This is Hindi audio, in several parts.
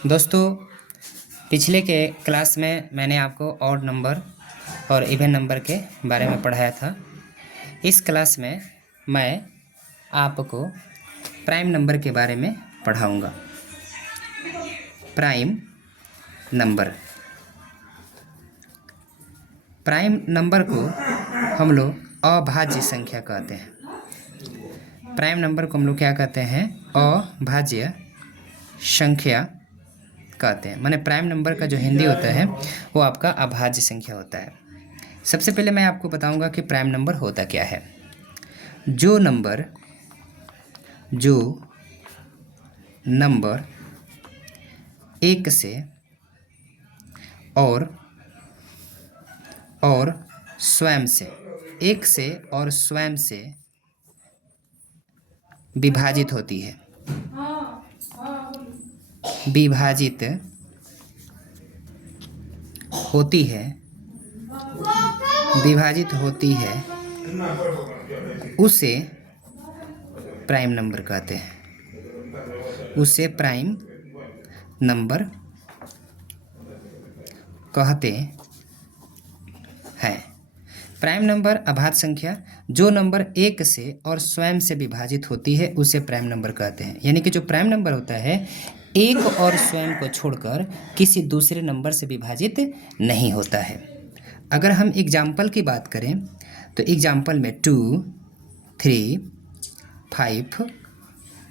दोस्तों, पिछले के क्लास में मैंने आपको ऑड नंबर और इवन नंबर के बारे में पढ़ाया था। इस क्लास में मैं आपको प्राइम नंबर के बारे में पढ़ाऊंगा। प्राइम नंबर को हम लोग अभाज्य संख्या कहते हैं। प्राइम नंबर को हम लोग क्या कहते हैं? अभाज्य संख्या कहते हैं। माने प्राइम नंबर का जो हिंदी होता है वो आपका अभाज्य संख्या होता है। सबसे पहले मैं आपको बताऊंगा कि प्राइम नंबर होता क्या है। जो नंबर एक से और स्वयं से विभाजित होती है, उसे प्राइम नंबर कहते हैं। प्राइम नंबर अभाज्य संख्या जो नंबर एक से और स्वयं से विभाजित होती है उसे प्राइम नंबर कहते हैं। यानी कि जो प्राइम नंबर होता है एक और स्वयं को छोड़कर किसी दूसरे नंबर से विभाजित नहीं होता है। अगर हम एग्जाम्पल की बात करें तो एग्जाम्पल में 2, 3, 5,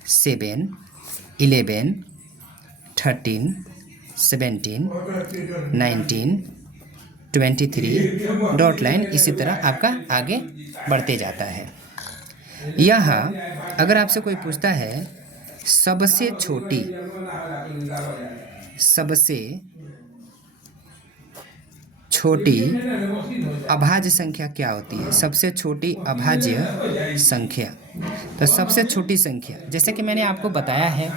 7, 11, 13, 17, 19, 23 डॉट लाइन इसी तरह आपका आगे बढ़ते जाता है। यहाँ अगर आपसे कोई पूछता है सबसे छोटी अभाज्य संख्या क्या होती है? सबसे छोटी अभाज्य संख्या, तो सबसे छोटी संख्या जैसे कि मैंने आपको बताया है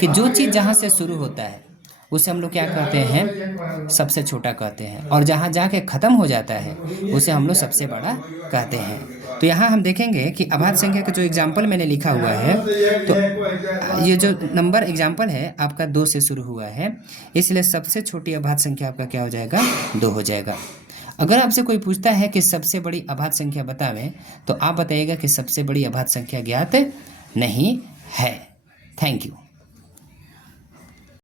कि जो चीज़ जहाँ से शुरू होता है उसे हम लोग क्या कहते हैं? सबसे छोटा कहते हैं, और जहाँ जाके ख़त्म हो जाता है उसे हम लोग सबसे बड़ा कहते हैं। तो यहाँ हम देखेंगे कि अभाज्य संख्या का जो एग्जाम्पल मैंने लिखा हुआ है, तो ये जो नंबर एग्जाम्पल है आपका 2 से शुरू हुआ है, इसलिए सबसे छोटी अभाज्य संख्या आपका क्या हो जाएगा? 2 हो जाएगा। अगर आपसे कोई पूछता है कि सबसे बड़ी अभाज्य संख्या बतावें, तो आप बताइएगा कि सबसे बड़ी अभाज्य संख्या ज्ञात नहीं है। Thank you.